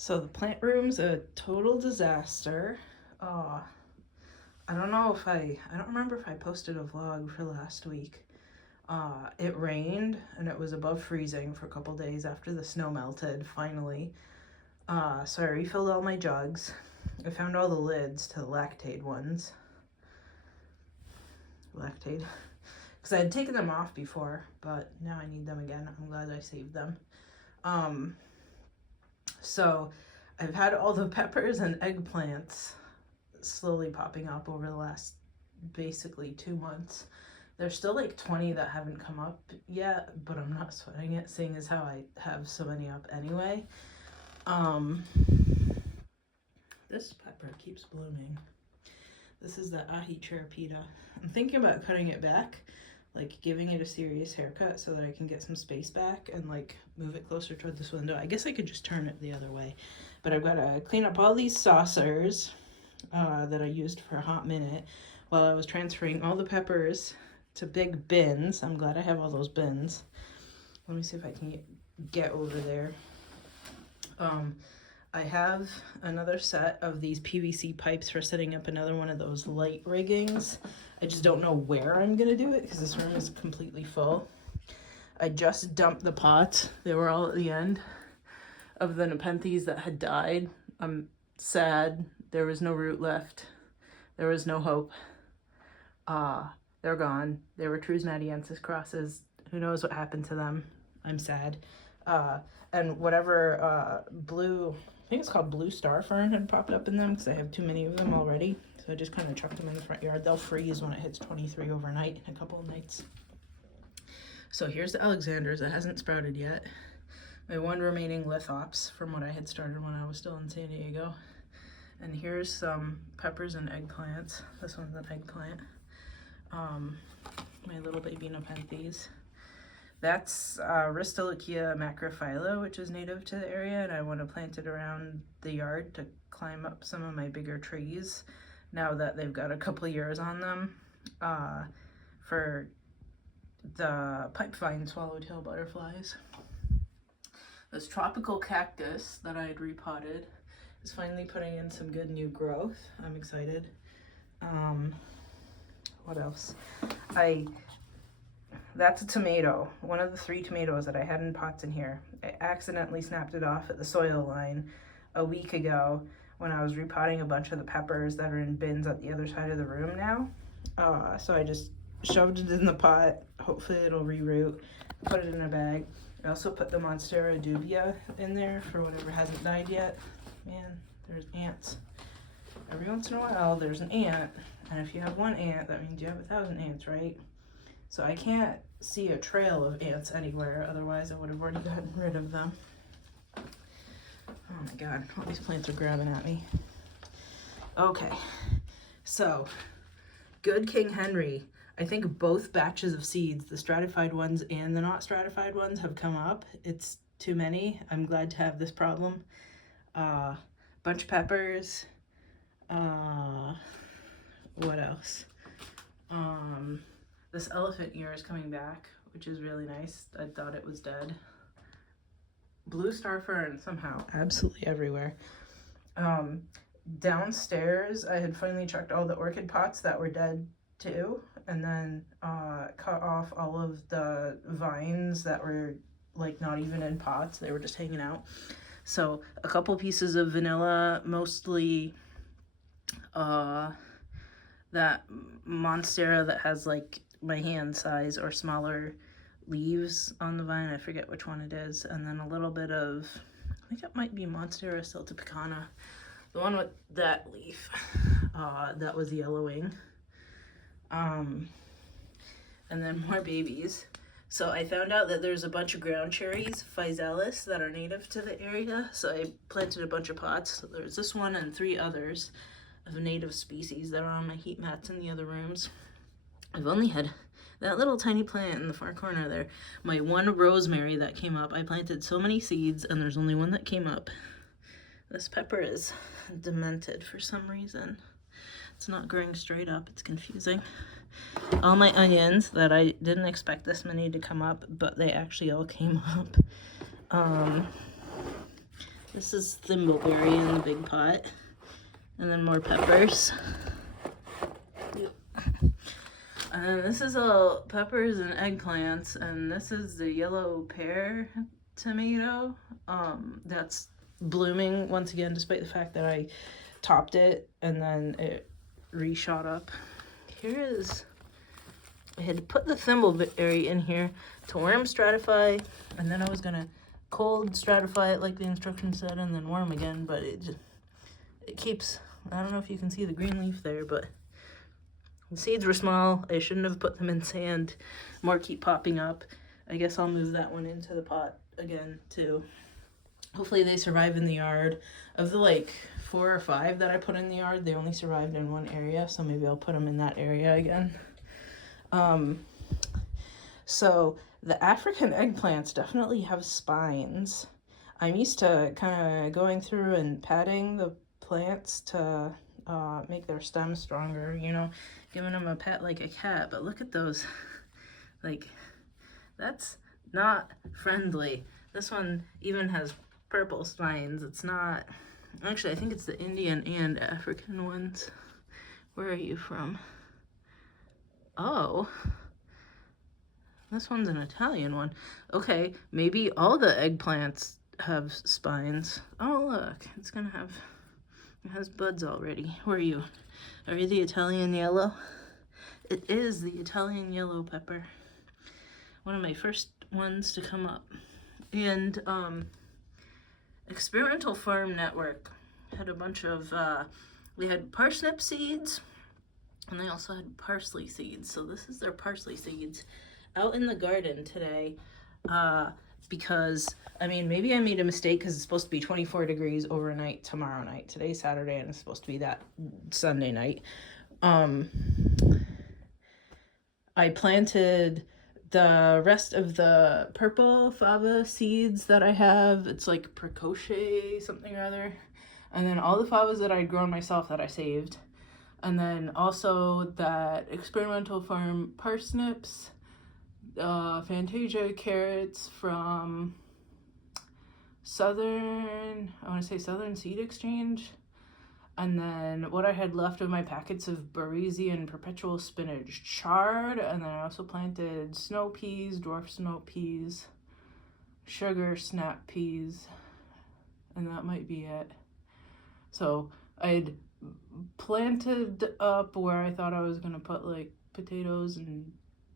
So the plant room's a total disaster. I don't know if I don't remember if I posted a vlog for last week. It rained and it was above freezing for a couple days after the snow melted, finally. So I refilled all my jugs. I found all the lids to the Lactaid ones. Lactaid. Because I had taken them off before, but now I need them again. I'm glad I saved them. So I've had all the peppers and eggplants slowly popping up over the last basically 2 months. There's still like 20 that haven't come up yet, but I'm not sweating it, seeing as how I have so many up anyway. This pepper keeps blooming. This is the Ahi Cherapita. I'm thinking about cutting it back, like giving it a serious haircut so that I can get some space back and like move it closer toward this window. I guess I could just turn it the other way, but I've got to clean up all these saucers that I used for a hot minute while I was transferring all the peppers to big bins. I'm glad I have all those bins. Let me see if I can get over there. I have another set of these PVC pipes for setting up another one of those light riggings. I just don't know where I'm gonna do it because this room is completely full. I just dumped the pots. They were all at the end of the Nepenthes that had died. I'm sad. There was no root left. There was no hope. They're gone. They were Trusnadiensis crosses. Who knows what happened to them? I'm sad. And whatever blue, I think it's called blue star fern, had popped up in them because I have too many of them already. So I just kind of chucked them in the front yard. They'll freeze when it hits 23 overnight in a couple of nights. So here's the Alexanders that hasn't sprouted yet. My one remaining lithops from what I had started when I was still in San Diego. And here's some peppers and eggplants. This one's an eggplant. My little baby Nepenthes. That's Ristolochia macrophylla, which is native to the area, and I want to plant it around the yard to climb up some of my bigger trees now that they've got a couple of years on them for the pipevine swallowtail butterflies. This tropical cactus that I had repotted is finally putting in some good new growth. I'm excited. What else? That's a tomato, one of the 3 tomatoes that I had in pots in here. I accidentally snapped it off at the soil line a week ago when I was repotting a bunch of the peppers that are in bins at the other side of the room now. So I just shoved it in the pot. Hopefully it'll reroot. Put it in a bag. I also put the Monstera dubia in there for whatever hasn't died yet. Man, there's ants. Every once in a while there's an ant, and if you have one ant, that means you have 1,000 ants, right? So I can't see a trail of ants anywhere, otherwise I would have already gotten rid of them. Oh my god, all these plants are grabbing at me. Okay, so good King Henry. I think both batches of seeds, the stratified ones and the not stratified ones, have come up. It's too many. I'm glad to have this problem. Bunch of peppers. What else? This elephant ear is coming back, which is really nice. I thought it was dead. Blue star fern somehow absolutely everywhere. Downstairs, I had finally checked all the orchid pots that were dead too, and then cut off all of the vines that were like not even in pots. They were just hanging out. So a couple pieces of vanilla, mostly that Monstera that has like my hand size or smaller leaves on the vine. I forget which one it is. And then a little bit of, I think it might be Monstera siltepecana, the one with that leaf that was yellowing. And then more babies. So I found out that there's a bunch of ground cherries, physalis, that are native to the area. So I planted a bunch of pots. So there's this one and 3 others of native species that are on my heat mats in the other rooms. I've only had that little tiny plant in the far corner there. My one rosemary that came up, I planted so many seeds and there's only one that came up. This pepper is demented for some reason. It's not growing straight up, it's confusing. All my onions that I didn't expect this many to come up, but they actually all came up. This is thimbleberry in the big pot. And then more peppers. And then this is all peppers and eggplants. And this is the yellow pear tomato. That's blooming once again, despite the fact that I topped it and then it re-shot up. Here is, I had to put the thimbleberry in here to worm stratify, and then I was gonna cold stratify it like the instructions said and then worm again, but it keeps, I don't know if you can see the green leaf there, but the seeds were small. I shouldn't have put them in sand. More keep popping up. I guess I'll move that one into the pot again too. Hopefully they survive in the yard. Of the like 4 or 5 that I put in the yard, they only survived in one area, so maybe I'll put them in that area again. So the African eggplants definitely have spines. I'm used to kind of going through and patting the plants to make their stems stronger, you know, giving them a pet like a cat, but look at those. Like, that's not friendly. This one even has purple spines. It's not, actually I think it's the Indian and African ones. Where are you from? Oh, this one's an Italian one. Okay, maybe all the eggplants have spines. Oh look, it's gonna have, it has buds already. Where are you? Are you the Italian yellow? It is the Italian yellow pepper. One of my first ones to come up. And Experimental Farm Network had a bunch of, they had parsnip seeds, and they also had parsley seeds. So this is their parsley seeds out in the garden today, because, I mean, maybe I made a mistake because it's supposed to be 24 degrees overnight tomorrow night. Today's Saturday, and it's supposed to be that Sunday night. I planted the rest of the purple fava seeds that I have. It's like precoce something or other. And then all the favas that I'd grown myself that I saved. And then also that Experimental Farm parsnips, Fantasia carrots from Southern Seed Exchange. And then what I had left of my packets of Baresian perpetual spinach chard. And then I also planted snow peas, dwarf snow peas, sugar snap peas, and that might be it. So I'd planted up where I thought I was gonna put like potatoes and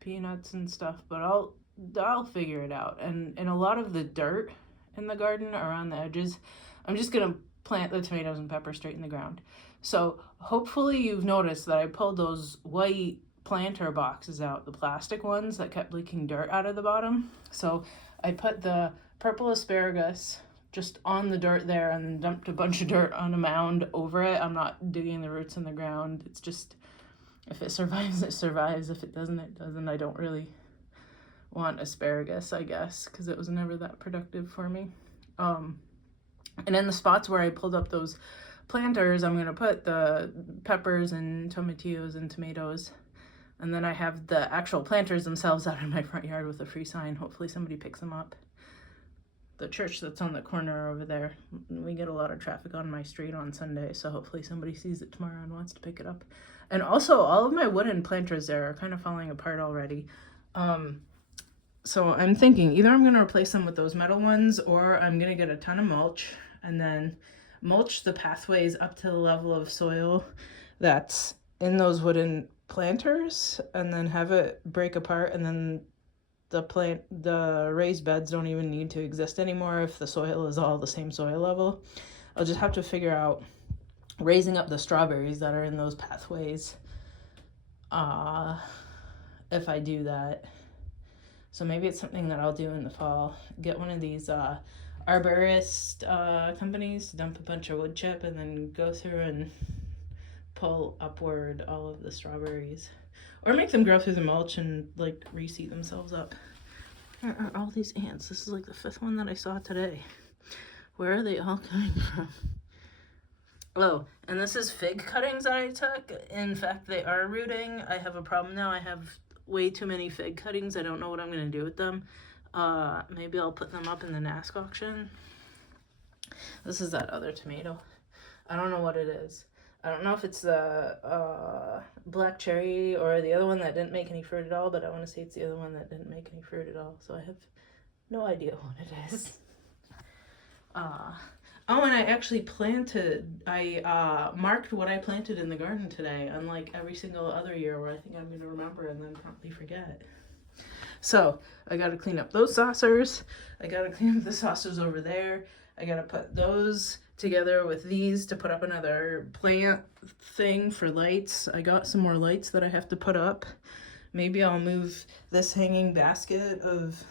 peanuts and stuff, but I'll figure it out. And a lot of the dirt in the garden around the edges, I'm just gonna plant the tomatoes and peppers straight in the ground. So hopefully you've noticed that I pulled those white planter boxes out, the plastic ones that kept leaking dirt out of the bottom. So I put the purple asparagus just on the dirt there and then dumped a bunch of dirt on a mound over it. I'm not digging the roots in the ground. It's just, if it survives, it survives. If it doesn't, it doesn't. I don't really want asparagus, I guess, because it was never that productive for me. And in the spots where I pulled up those planters, I'm going to put the peppers and tomatillos and tomatoes. And then I have the actual planters themselves out in my front yard with a free sign. Hopefully somebody picks them up. The church that's on the corner over there, we get a lot of traffic on my street on Sunday, so hopefully somebody sees it tomorrow and wants to pick it up. And also, all of my wooden planters there are kind of falling apart already. So I'm thinking either I'm going to replace them with those metal ones, or I'm going to get a ton of mulch and then mulch the pathways up to the level of soil that's in those wooden planters, and then have it break apart, and then the raised beds don't even need to exist anymore if the soil is all the same soil level. I'll just have to figure out raising up the strawberries that are in those pathways if I do that. So maybe it's something that I'll do in the fall. Get one of these arborist companies to dump a bunch of wood chip and then go through and pull upward all of the strawberries. Or make them grow through the mulch and like reseed themselves up. Where are all these ants? This is like the 5th one that I saw today. Where are they all coming from? Oh, and this is fig cuttings that I took. In fact, they are rooting. I have a problem now. I have way too many fig cuttings. I don't know what I'm going to do with them. Maybe I'll put them up in the NASC auction. This is that other tomato. I don't know what it is. I don't know if it's the black cherry or the other one that didn't make any fruit at all, but I want to say it's the other one that didn't make any fruit at all. So I have no idea what it is. Oh, and I actually planted, I marked what I planted in the garden today, unlike every single other year where I think I'm going to remember and then promptly forget. So I got to clean up those saucers. I got to clean up the saucers over there. I got to put those together with these to put up another plant thing for lights. I got some more lights that I have to put up. Maybe I'll move this hanging basket of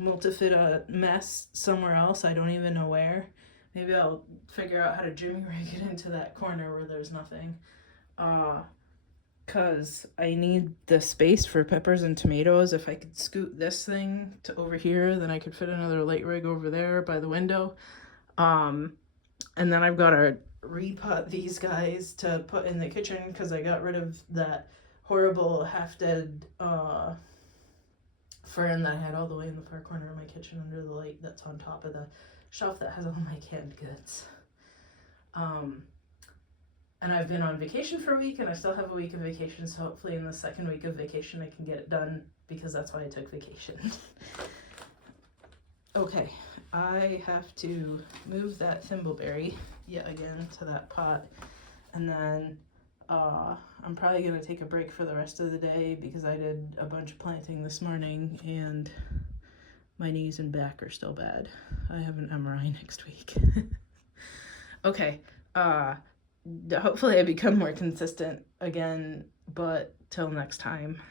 multifida mess somewhere else. I don't even know where. Maybe I'll figure out how to jimmy rig it into that corner where there's nothing. Cause I need the space for peppers and tomatoes. If I could scoot this thing to over here, then I could fit another light rig over there by the window. And then I've got to repot these guys to put in the kitchen because I got rid of that horrible half-dead fern that I had all the way in the far corner of my kitchen under the light that's on top of the shelf that has all my canned goods. And I've been on vacation for a week, and I still have a week of vacation, so hopefully in the second week of vacation I can get it done, because that's why I took vacation. Okay, I have to move that thimbleberry yet again to that pot, and then I'm probably going to take a break for the rest of the day because I did a bunch of planting this morning, and my knees and back are still bad. I have an MRI next week. Okay, hopefully I become more consistent again, but till next time.